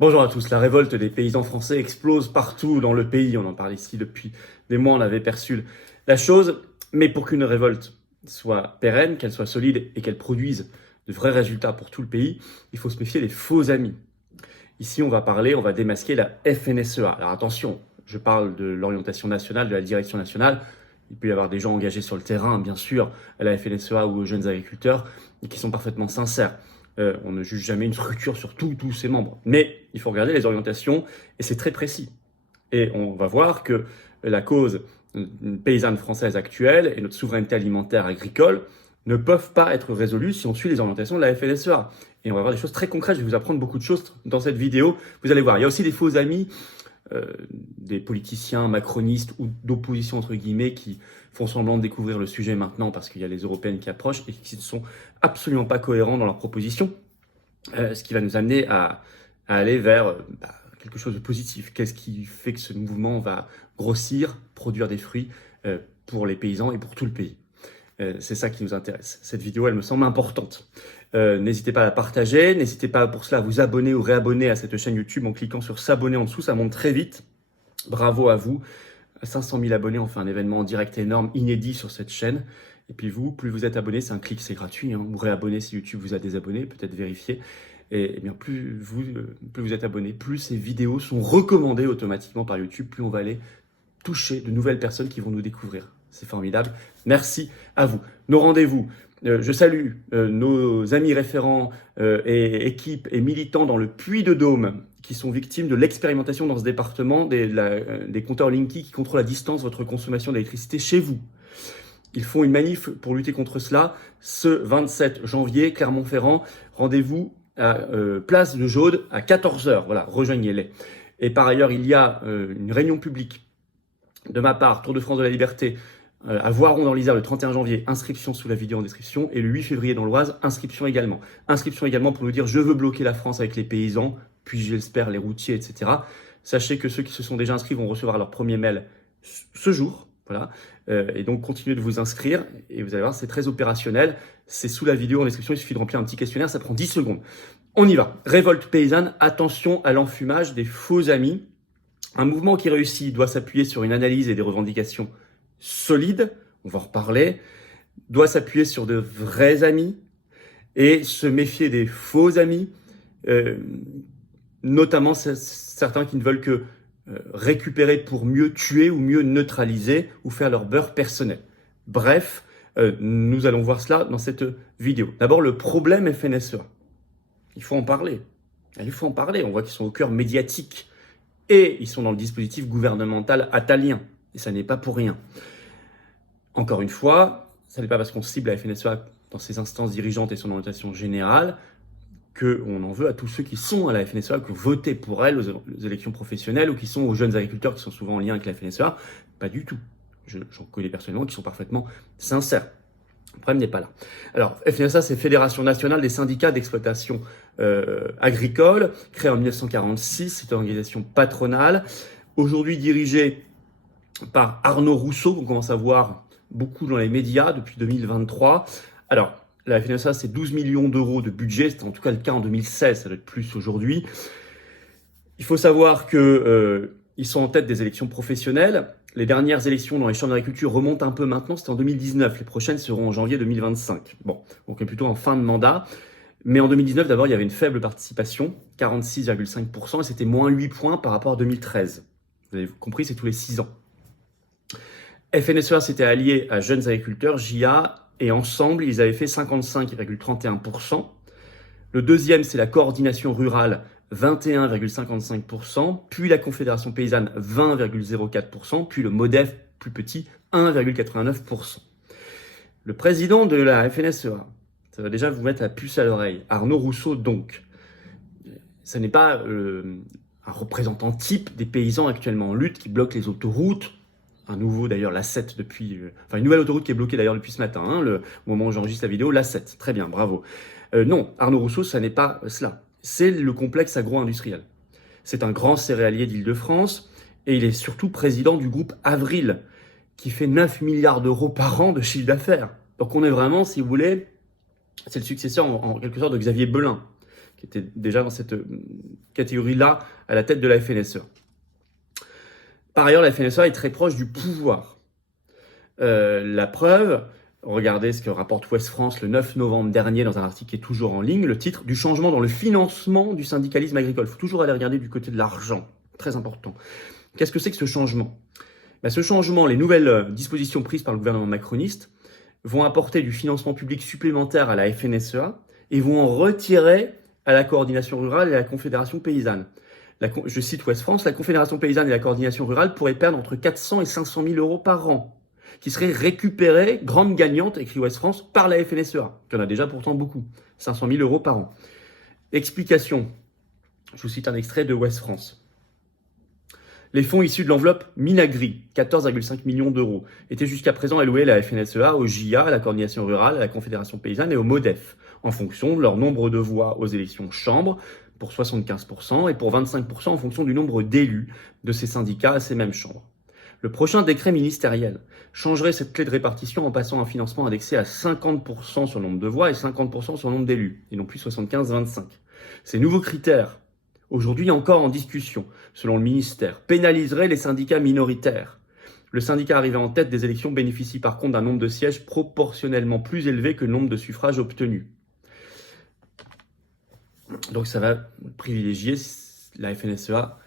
Bonjour à tous, la révolte des paysans français explose partout dans le pays, on en parle ici depuis des mois, on avait perçu la chose, mais pour qu'une révolte soit pérenne, qu'elle soit solide et qu'elle produise de vrais résultats pour tout le pays, il faut se méfier des faux amis. Ici on va démasquer la FNSEA. Alors attention, je parle de l'orientation nationale, de la direction nationale, il peut y avoir des gens engagés sur le terrain, bien sûr, à la FNSEA ou aux jeunes agriculteurs, et qui sont parfaitement sincères. On ne juge jamais une structure sur tous ses membres. Mais il faut regarder les orientations, et c'est très précis. Et on va voir que la cause paysanne française actuelle et notre souveraineté alimentaire agricole ne peuvent pas être résolues si on suit les orientations de la FNSEA. Et on va voir des choses très concrètes, je vais vous apprendre beaucoup de choses dans cette vidéo. Vous allez voir, il y a aussi des faux amis, des politiciens macronistes ou d'opposition entre guillemets qui font semblant de découvrir le sujet maintenant parce qu'il y a les européennes qui approchent et qui ne sont absolument pas cohérents dans leurs propositions, ce qui va nous amener à aller vers quelque chose de positif. Qu'est-ce qui fait que ce mouvement va grossir, produire des fruits pour les paysans et pour tout le pays? C'est ça qui nous intéresse. Cette vidéo, elle me semble importante. N'hésitez pas à la partager, n'hésitez pas pour cela à vous abonner ou réabonner à cette chaîne YouTube en cliquant sur s'abonner en dessous, ça monte très vite. Bravo à vous. 500 000 abonnés, on fait un événement en direct énorme, inédit sur cette chaîne. Et puis vous, plus vous êtes abonné, c'est un clic, c'est gratuit. Hein. Vous réabonnez si YouTube vous a désabonné, peut-être vérifier. Et bien plus vous êtes abonné, plus ces vidéos sont recommandées automatiquement par YouTube, plus on va aller toucher de nouvelles personnes qui vont nous découvrir. C'est formidable. Merci à vous. Nos rendez-vous. Je salue nos amis référents et équipes et militants dans le Puy-de-Dôme qui sont victimes de l'expérimentation dans ce département des compteurs Linky qui contrôlent à distance votre consommation d'électricité chez vous. Ils font une manif pour lutter contre cela ce 27 janvier, Clermont-Ferrand. Rendez-vous à Place de Jaude à 14h. Voilà, rejoignez-les. Et par ailleurs, il y a une réunion publique de ma part, Tour de France de la Liberté, à Voiron dans l'Isère le 31 janvier, inscription sous la vidéo en description, et le 8 février dans l'Oise, inscription également. Inscription également pour nous dire je veux bloquer la France avec les paysans, puis j'espère les routiers, etc. Sachez que ceux qui se sont déjà inscrits vont recevoir leur premier mail ce jour, voilà. Et donc continuez de vous inscrire, et vous allez voir, c'est très opérationnel. C'est sous la vidéo en description, il suffit de remplir un petit questionnaire, ça prend 10 secondes. On y va. Révolte paysanne, attention à l'enfumage des faux amis. Un mouvement qui réussit doit s'appuyer sur une analyse et des revendications solides, on va en reparler, doit s'appuyer sur de vrais amis et se méfier des faux amis, notamment certains qui ne veulent que récupérer pour mieux tuer ou mieux neutraliser ou faire leur beurre personnel. Bref, nous allons voir cela dans cette vidéo. D'abord, le problème FNSEA. Il faut en parler. Il faut en parler. On voit qu'ils sont au cœur médiatique. Et ils sont dans le dispositif gouvernemental atalien. Et ça n'est pas pour rien. Encore une fois, ça n'est pas parce qu'on cible la FNSEA dans ses instances dirigeantes et son orientation générale qu'on en veut à tous ceux qui sont à la FNSEA, qui ont voté pour elle aux élections professionnelles ou qui sont aux jeunes agriculteurs qui sont souvent en lien avec la FNSEA. Pas du tout. J'en connais personnellement qui sont parfaitement sincères. Le problème n'est pas là. Alors, FNSEA, c'est Fédération nationale des syndicats d'exploitation agricole, créée en 1946. C'est une organisation patronale, aujourd'hui dirigée par Arnaud Rousseau, qu'on commence à voir beaucoup dans les médias depuis 2023. Alors, la FNSEA, c'est 12 millions d'euros de budget. C'était en tout cas le cas en 2016, ça doit être plus aujourd'hui. Il faut savoir qu'ils sont en tête des élections professionnelles. Les dernières élections dans les chambres d'agriculture remontent un peu maintenant, c'était en 2019. Les prochaines seront en janvier 2025. Bon, donc on est plutôt en fin de mandat. Mais en 2019, d'abord, il y avait une faible participation, 46,5%, et c'était moins 8 points par rapport à 2013. Vous avez compris, c'est tous les 6 ans. FNSEA s'était allié à Jeunes Agriculteurs, JA, et ensemble, ils avaient fait 55,31%. Le deuxième, c'est la Coordination Rurale, 21,55%, puis la Confédération Paysanne, 20,04%, puis le MODEF, plus petit, 1,89%. Le président de la FNSEA, ça va déjà vous mettre la puce à l'oreille, Arnaud Rousseau donc, ça n'est pas un représentant type des paysans actuellement en lutte qui bloquent les autoroutes, un nouveau d'ailleurs l'A7 depuis, une nouvelle autoroute qui est bloquée d'ailleurs depuis ce matin, au moment où j'enregistre la vidéo, l'A7, très bien, bravo. Non, Arnaud Rousseau, ça n'est pas cela. C'est le complexe agro-industriel. C'est un grand céréalier d'Île-de-France et il est surtout président du groupe Avril, qui fait 9 milliards d'euros par an de chiffre d'affaires. Donc on est vraiment, si vous voulez, c'est le successeur en quelque sorte de Xavier Belin, qui était déjà dans cette catégorie-là à la tête de la FNSEA. Par ailleurs, la FNSEA est très proche du pouvoir. La preuve, regardez ce que rapporte Ouest France le 9 novembre dernier dans un article qui est toujours en ligne, le titre du changement dans le financement du syndicalisme agricole. Il faut toujours aller regarder du côté de l'argent, très important. Qu'est-ce que c'est que ce changement ? Ce changement, les nouvelles dispositions prises par le gouvernement macroniste vont apporter du financement public supplémentaire à la FNSEA et vont en retirer à la coordination rurale et à la Confédération paysanne. Je cite Ouest France, la Confédération paysanne et la coordination rurale pourraient perdre entre 400 et 500 000 euros par an, qui seraient récupérés, grande gagnante, écrit Ouest France, par la FNSEA. Il y en a déjà pourtant beaucoup, 500 000 euros par an. Explication, je vous cite un extrait de Ouest France. Les fonds issus de l'enveloppe Minagri, 14,5 millions d'euros, étaient jusqu'à présent alloués à la FNSEA, au JA, à la coordination rurale, à la Confédération paysanne et au MODEF, en fonction de leur nombre de voix aux élections chambres, pour 75%, et pour 25% en fonction du nombre d'élus de ces syndicats à ces mêmes chambres. Le prochain décret ministériel changerait cette clé de répartition en passant un financement indexé à 50% sur le nombre de voix et 50% sur le nombre d'élus, et non plus 75-25. Ces nouveaux critères, aujourd'hui encore en discussion, selon le ministère, pénaliseraient les syndicats minoritaires. Le syndicat arrivé en tête des élections bénéficie par contre d'un nombre de sièges proportionnellement plus élevé que le nombre de suffrages obtenus. Donc ça va privilégier la FNSEA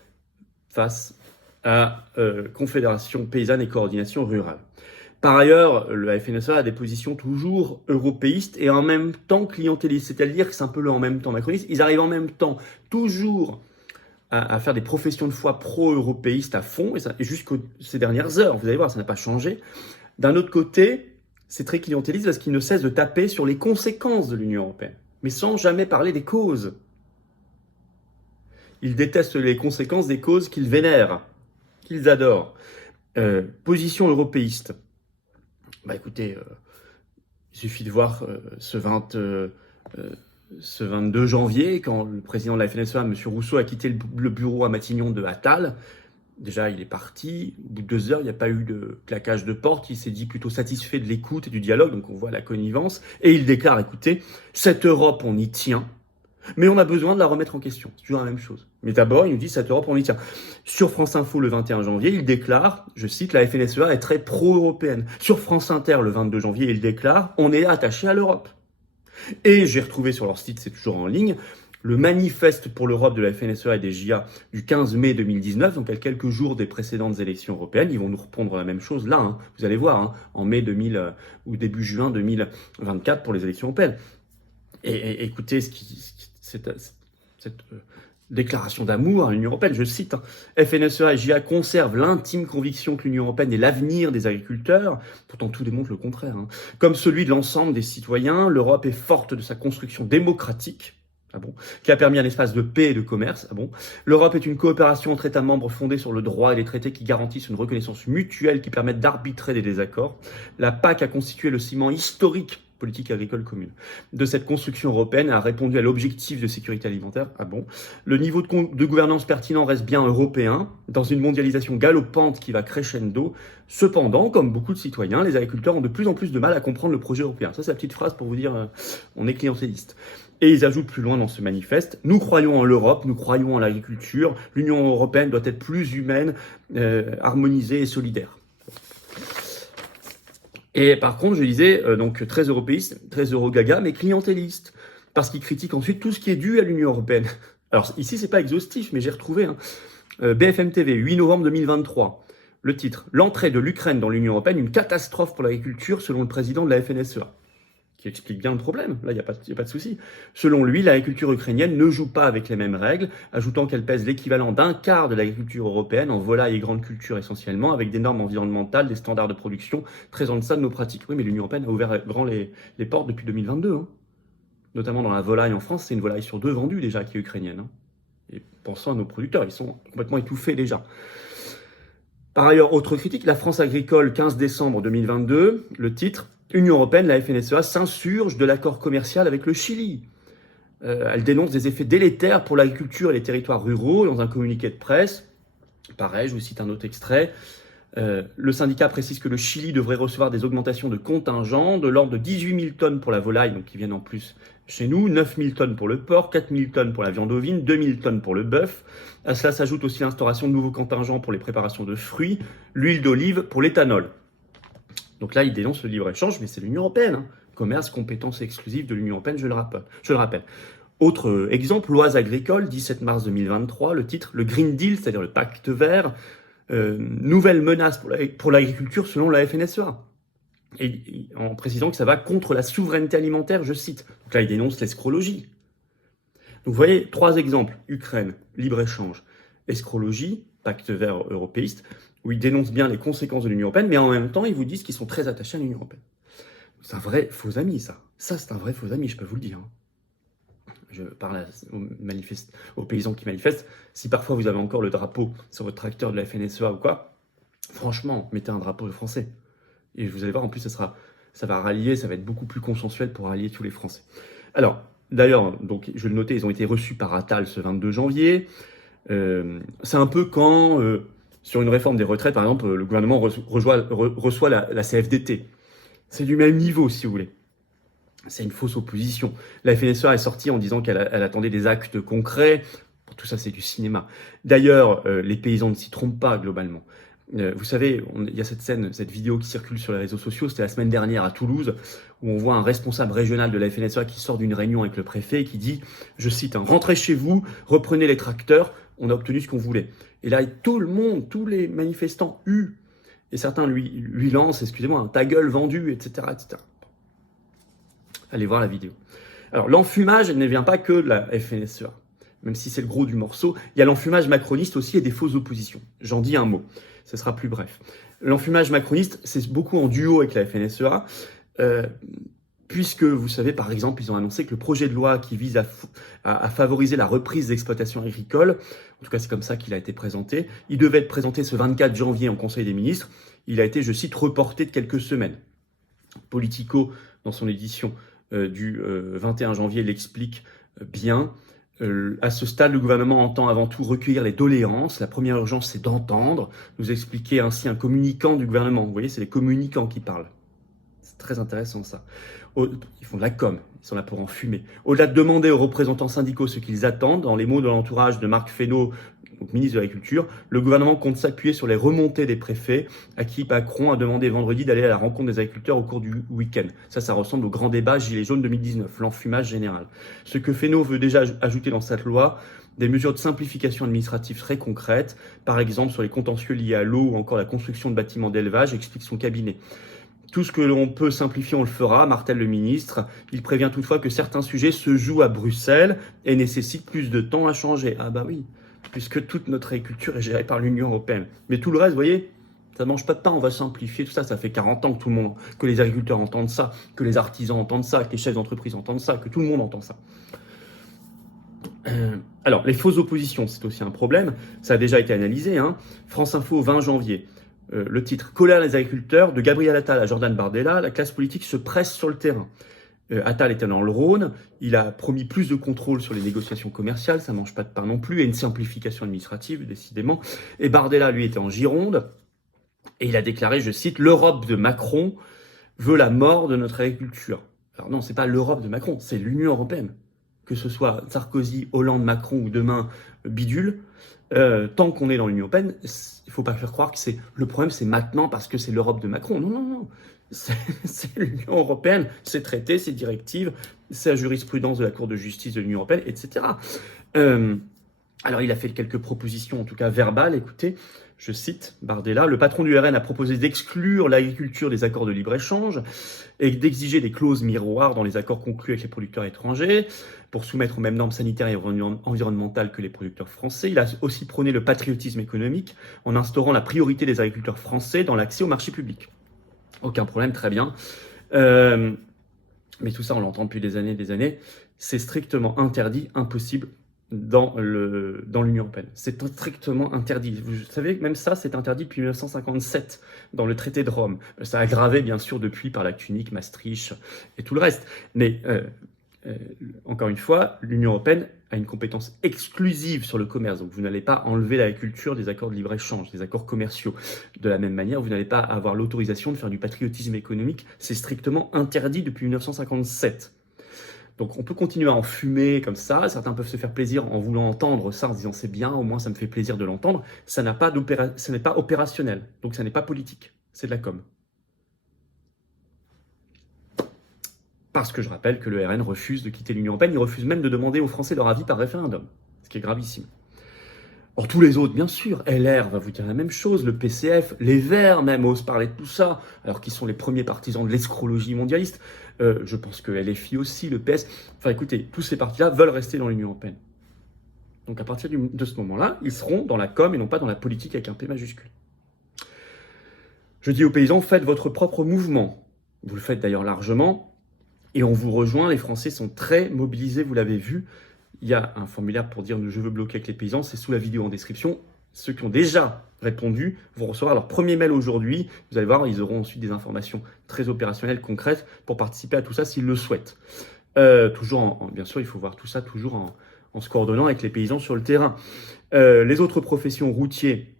face à Confédération paysanne et coordination rurale. Par ailleurs, la FNSEA a des positions toujours européistes et en même temps clientélistes, c'est-à-dire que c'est un peu le en même temps macroniste. Ils arrivent en même temps toujours à faire des professions de foi pro-européistes à fond, et jusqu'à ces dernières heures, vous allez voir, ça n'a pas changé. D'un autre côté, c'est très clientéliste parce qu'ils ne cessent de taper sur les conséquences de l'Union européenne, mais sans jamais parler des causes. Ils détestent les conséquences des causes qu'ils vénèrent, qu'ils adorent. Position européiste. Écoutez, il suffit de voir ce 22 janvier, quand le président de la FNSEA, M. Rousseau, a quitté le bureau à Matignon de Attal. Déjà, il est parti. Au bout de 2 heures, il n'y a pas eu de claquage de porte. Il s'est dit plutôt satisfait de l'écoute et du dialogue. Donc, on voit la connivence. Et il déclare, écoutez, cette Europe, on y tient. Mais on a besoin de la remettre en question. C'est toujours la même chose. Mais d'abord, il nous dit, cette Europe, on y tient. Sur France Info, le 21 janvier, il déclare, je cite, la FNSEA est très pro-européenne. Sur France Inter, le 22 janvier, il déclare, on est attaché à l'Europe. Et j'ai retrouvé sur leur site, c'est toujours en ligne, le manifeste pour l'Europe de la FNSEA et des JA du 15 mai 2019, donc à quelques jours des précédentes élections européennes. Ils vont nous répondre la même chose là, vous allez voir, en mai 2000 ou début juin 2024 pour les élections européennes. Et écoutez cette déclaration d'amour à l'Union européenne, je cite, FNSEA et JA conservent l'intime conviction que l'Union européenne est l'avenir des agriculteurs, pourtant tout démontre le contraire. Comme celui de l'ensemble des citoyens, l'Europe est forte de sa construction démocratique, qui a permis un espace de paix et de commerce. L'Europe est une coopération entre États membres fondée sur le droit et les traités qui garantissent une reconnaissance mutuelle qui permettent d'arbitrer des désaccords. La PAC a constitué le ciment historique politique agricole commune de cette construction européenne, a répondu à l'objectif de sécurité alimentaire. Le niveau de gouvernance pertinent reste bien européen, dans une mondialisation galopante qui va crescendo. Cependant, comme beaucoup de citoyens, les agriculteurs ont de plus en plus de mal à comprendre le projet européen. Ça, c'est la petite phrase pour vous dire, on est clientéliste. Et ils ajoutent plus loin dans ce manifeste, nous croyons en l'Europe, nous croyons en l'agriculture, l'Union européenne doit être plus humaine, harmonisée et solidaire. Et par contre, je disais, donc très européiste, très eurogaga, mais clientéliste, parce qu'ils critiquent ensuite tout ce qui est dû à l'Union européenne. Alors ici, c'est pas exhaustif, mais j'ai retrouvé BFM TV, 8 novembre 2023, le titre « L'entrée de l'Ukraine dans l'Union européenne, une catastrophe pour l'agriculture selon le président de la FNSEA ». Qui explique bien le problème, là il n'y a pas de souci. Selon lui, l'agriculture ukrainienne ne joue pas avec les mêmes règles, ajoutant qu'elle pèse l'équivalent d'un quart de l'agriculture européenne en volaille et grande culture essentiellement, avec des normes environnementales, des standards de production très en deçà de nos pratiques. Oui, mais l'Union européenne a ouvert grand les portes depuis 2022. Notamment dans la volaille en France, c'est une volaille sur 2 vendue déjà qui est ukrainienne. Et pensons à nos producteurs, ils sont complètement étouffés déjà. Par ailleurs, autre critique, la France agricole, 15 décembre 2022, le titre « Union européenne, la FNSEA s'insurge de l'accord commercial avec le Chili ». Elle dénonce des effets délétères pour l'agriculture et les territoires ruraux dans un communiqué de presse. Pareil, je vous cite un autre extrait. Le syndicat précise que le Chili devrait recevoir des augmentations de contingent de l'ordre de 18 000 tonnes pour la volaille, donc qui viennent en plus chez nous, 9 000 tonnes pour le porc, 4 000 tonnes pour la viande ovine, 2 000 tonnes pour le bœuf. À cela s'ajoute aussi l'instauration de nouveaux contingents pour les préparations de fruits, l'huile d'olive pour l'éthanol. Donc là, il dénonce le libre-échange, mais c'est l'Union européenne. Hein. Commerce, compétence exclusive de l'Union européenne, je le rappelle. Autre exemple, l'Oise agricole, 17 mars 2023, le titre « Le Green Deal », c'est-à-dire le pacte vert, nouvelle menace pour l'agriculture selon la FNSEA. Et en précisant que ça va contre la souveraineté alimentaire, je cite. Donc là, il dénonce l'escrologie. Donc vous voyez, 3 exemples. Ukraine, libre-échange, escrologie, pacte vert européiste, où ils dénoncent bien les conséquences de l'Union européenne, mais en même temps, ils vous disent qu'ils sont très attachés à l'Union européenne. C'est un vrai faux ami, ça. Ça, c'est un vrai faux ami, je peux vous le dire. Je parle aux paysans qui manifestent. Si parfois vous avez encore le drapeau sur votre tracteur de la FNSEA ou quoi, franchement, mettez un drapeau français. Et vous allez voir, en plus, ça va rallier, ça va être beaucoup plus consensuel pour rallier tous les Français. Alors, d'ailleurs, donc, je vais le noter, ils ont été reçus par Attal ce 22 janvier. C'est un peu quand, sur une réforme des retraites, par exemple, le gouvernement reçoit la CFDT. C'est du même niveau, si vous voulez. C'est une fausse opposition. La FNSEA est sortie en disant qu'elle attendait des actes concrets. Tout ça, c'est du cinéma. D'ailleurs, les paysans ne s'y trompent pas, globalement. Vous savez, il y a cette vidéo qui circule sur les réseaux sociaux, c'était la semaine dernière à Toulouse, où on voit un responsable régional de la FNSEA qui sort d'une réunion avec le préfet et qui dit, je cite, « Rentrez chez vous, reprenez les tracteurs, on a obtenu ce qu'on voulait. » Et là, tout le monde, tous les manifestants huent. Et certains lui lancent, excusez-moi, un « ta gueule vendu », etc., etc. Allez voir la vidéo. Alors, l'enfumage ne vient pas que de la FNSEA. Même si c'est le gros du morceau, il y a l'enfumage macroniste aussi et des fausses oppositions. J'en dis un mot, ce sera plus bref. L'enfumage macroniste, c'est beaucoup en duo avec la FNSEA, puisque, vous savez, par exemple, ils ont annoncé que le projet de loi qui vise à favoriser la reprise d'exploitation agricole, en tout cas c'est comme ça qu'il a été présenté, il devait être présenté ce 24 janvier en Conseil des ministres, il a été, je cite, reporté de quelques semaines. Politico, dans son édition du 21 janvier, l'explique bien. À ce stade, le gouvernement entend avant tout recueillir les doléances. La première urgence, c'est d'entendre, nous expliquer ainsi un communicant du gouvernement. Vous voyez, c'est les communicants qui parlent. C'est très intéressant, ça. Ils font de la com, ils sont là pour en fumer. Au-delà de demander aux représentants syndicaux ce qu'ils attendent, dans les mots de l'entourage de Marc Fesneau, donc ministre de l'Agriculture, le gouvernement compte s'appuyer sur les remontées des préfets, à qui Macron a demandé vendredi d'aller à la rencontre des agriculteurs au cours du week-end. Ça ressemble au grand débat Gilets jaunes 2019, l'enfumage général. Ce que Fesneau veut déjà ajouter dans cette loi, des mesures de simplification administrative très concrètes, par exemple sur les contentieux liés à l'eau ou encore la construction de bâtiments d'élevage, explique son cabinet. Tout ce que l'on peut simplifier, on le fera, martèle le ministre. Il prévient toutefois que certains sujets se jouent à Bruxelles et nécessitent plus de temps à changer. Ah bah oui, puisque toute notre agriculture est gérée par l'Union européenne. Mais tout le reste, vous voyez, ça ne mange pas de pain, on va simplifier tout ça. Ça fait 40 ans que les agriculteurs entendent ça, que les artisans entendent ça, que les chefs d'entreprise entendent ça, que tout le monde entend ça. Alors, les fausses oppositions, c'est aussi un problème. Ça a déjà été analysé. France Info, 20 janvier. Le titre « Colère des agriculteurs » de Gabriel Attal à Jordan Bardella, la classe politique se presse sur le terrain. Attal était dans le Rhône, il a promis plus de contrôle sur les négociations commerciales, ça ne mange pas de pain non plus, et une simplification administrative, décidément. Et Bardella, lui, était en Gironde, et il a déclaré, je cite, « L'Europe de Macron veut la mort de notre agriculture ». Alors non, c'est pas l'Europe de Macron, c'est l'Union européenne. Que ce soit Sarkozy, Hollande, Macron ou demain Bidule, tant qu'on est dans l'Union européenne, il ne faut pas faire croire que le problème c'est maintenant parce que c'est l'Europe de Macron. Non, non, non. C'est l'Union européenne, ses traités, ses directives, sa jurisprudence de la Cour de justice de l'Union européenne, etc. Alors il a fait quelques propositions, en tout cas verbales, écoutez, je cite Bardella, le patron du RN a proposé d'exclure l'agriculture des accords de libre-échange et d'exiger des clauses miroirs dans les accords conclus avec les producteurs étrangers pour soumettre aux mêmes normes sanitaires et environnementales que les producteurs français. Il a aussi prôné le patriotisme économique en instaurant la priorité des agriculteurs français dans l'accès au marché public. Aucun problème, très bien. Mais tout ça, on l'entend depuis des années. C'est strictement interdit, impossible dans l'Union européenne. C'est strictement interdit. Vous savez que même ça, c'est interdit depuis 1957 dans le traité de Rome. Ça a aggravé, bien sûr, depuis par l'acte unique, Maastricht et tout le reste. Mais Encore une fois, l'Union européenne a une compétence exclusive sur le commerce. Donc vous n'allez pas enlever la culture des accords de libre-échange, des accords commerciaux. De la même manière, vous n'allez pas avoir l'autorisation de faire du patriotisme économique. C'est strictement interdit depuis 1957. Donc on peut continuer à en fumer comme ça. Certains peuvent se faire plaisir en voulant entendre ça, en se disant c'est bien, au moins ça me fait plaisir de l'entendre. Ça n'est pas opérationnel, donc ça n'est pas politique. C'est de la com. Parce que je rappelle que le RN refuse de quitter l'Union européenne, il refuse même de demander aux Français leur avis par référendum, ce qui est gravissime. Or, tous les autres, bien sûr, LR va vous dire la même chose, le PCF, les Verts même osent parler de tout ça, alors qu'ils sont les premiers partisans de l'escrologie mondialiste. Je pense que LFI aussi, le PS, enfin écoutez, tous ces partis-là veulent rester dans l'Union européenne. Donc à partir de ce moment-là, ils seront dans la com et non pas dans la politique avec un P majuscule. Je dis aux paysans, faites votre propre mouvement. Vous le faites d'ailleurs largement. Et on vous rejoint, les Français sont très mobilisés, vous l'avez vu. Il y a un formulaire pour dire « je veux bloquer avec les paysans », c'est sous la vidéo en description. Ceux qui ont déjà répondu vont recevoir leur premier mail aujourd'hui. Vous allez voir, ils auront ensuite des informations très opérationnelles, concrètes, pour participer à tout ça s'ils le souhaitent. Bien sûr, il faut voir tout ça toujours en se coordonnant avec les paysans sur le terrain. Les autres professions routiers,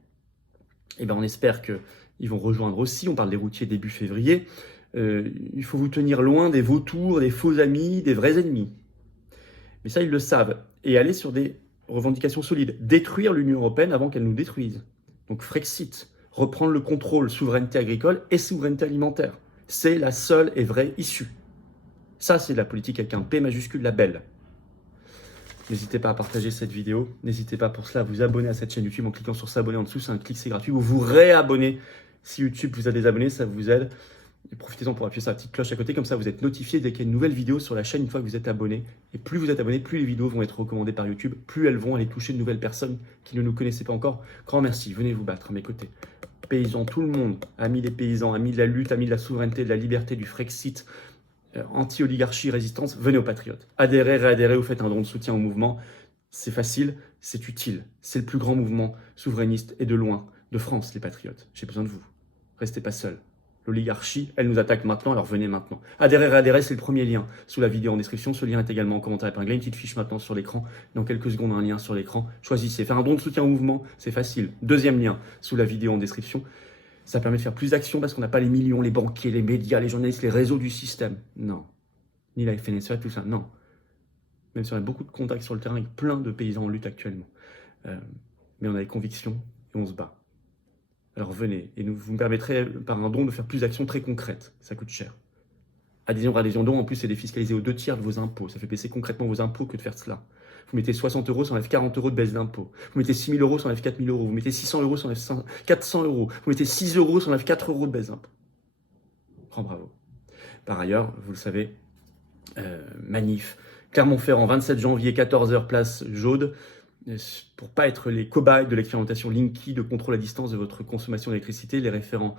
on espère qu'ils vont rejoindre aussi. On parle des routiers début février. Il faut vous tenir loin des vautours, des faux amis, des vrais ennemis. Mais ça, ils le savent. Et aller sur des revendications solides. Détruire l'Union européenne avant qu'elle nous détruise. Donc Frexit, reprendre le contrôle, souveraineté agricole et souveraineté alimentaire. C'est la seule et vraie issue. Ça, c'est de la politique avec un P majuscule, la belle. N'hésitez pas à partager cette vidéo. N'hésitez pas pour cela à vous abonner à cette chaîne YouTube en cliquant sur s'abonner en dessous. C'est un clic, c'est gratuit. Ou vous réabonnez. Si YouTube vous a désabonné, ça vous aide. Et profitez-en pour appuyer sur la petite cloche à côté, comme ça vous êtes notifié dès qu'il y a une nouvelle vidéo sur la chaîne une fois que vous êtes abonné. Et plus vous êtes abonné, plus les vidéos vont être recommandées par YouTube, plus elles vont aller toucher de nouvelles personnes qui ne nous connaissaient pas encore. Grand merci, venez vous battre à mes côtés. Paysans, tout le monde, amis des paysans, amis de la lutte, amis de la souveraineté, de la liberté, du Frexit, anti-oligarchie, résistance, venez aux Patriotes. Adhérez, réadhérez, vous faites un don de soutien au mouvement. C'est facile, c'est utile. C'est le plus grand mouvement souverainiste et de loin de France, les Patriotes. J'ai besoin de vous. Restez pas seuls. L'oligarchie, elle nous attaque maintenant, alors venez maintenant. Adhérer, réadhérer, c'est le premier lien sous la vidéo en description. Ce lien est également en commentaire épinglé. Une petite fiche maintenant sur l'écran. Dans quelques secondes, un lien sur l'écran. Choisissez. Faire un don de soutien au mouvement, c'est facile. Deuxième lien sous la vidéo en description. Ça permet de faire plus d'actions parce qu'on n'a pas les millions, les banquiers, les médias, les journalistes, les réseaux du système. Non. Ni la FNSEA, tout ça. Non. Même si on a beaucoup de contacts sur le terrain avec plein de paysans en lutte actuellement. Mais on a des convictions et on se bat. Alors venez, et vous me permettrez par un don de faire plus d'actions très concrètes. Ça coûte cher. Adhésion don, en plus, c'est défiscalisé aux 2/3 de vos impôts. Ça fait baisser concrètement vos impôts que de faire cela. Vous mettez 60 €, ça enlève 40 € de baisse d'impôts. Vous mettez 6 000 €, ça enlève 4 000 €. Vous mettez 600 €, ça enlève 400 €. Vous mettez 6 €, ça enlève 4 € de baisse d'impôts. Grand bravo. Par ailleurs, vous le savez, manif. Clermont-Ferrand, 27 janvier, 14 h, place Jaude. Pour pas être les cobayes de l'expérimentation Linky de contrôle à distance de votre consommation d'électricité, la référente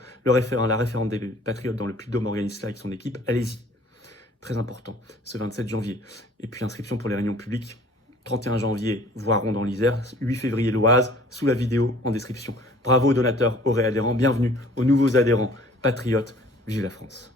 des Patriotes dans le Puy-de-Dôme organise cela avec son équipe. Allez-y, très important, ce 27 janvier. Et puis inscription pour les réunions publiques, 31 janvier, Voiron dans l'Isère, 8 février l'Oise, sous la vidéo en description. Bravo aux donateurs, aux réadhérents, bienvenue aux nouveaux adhérents patriotes. Vive la France!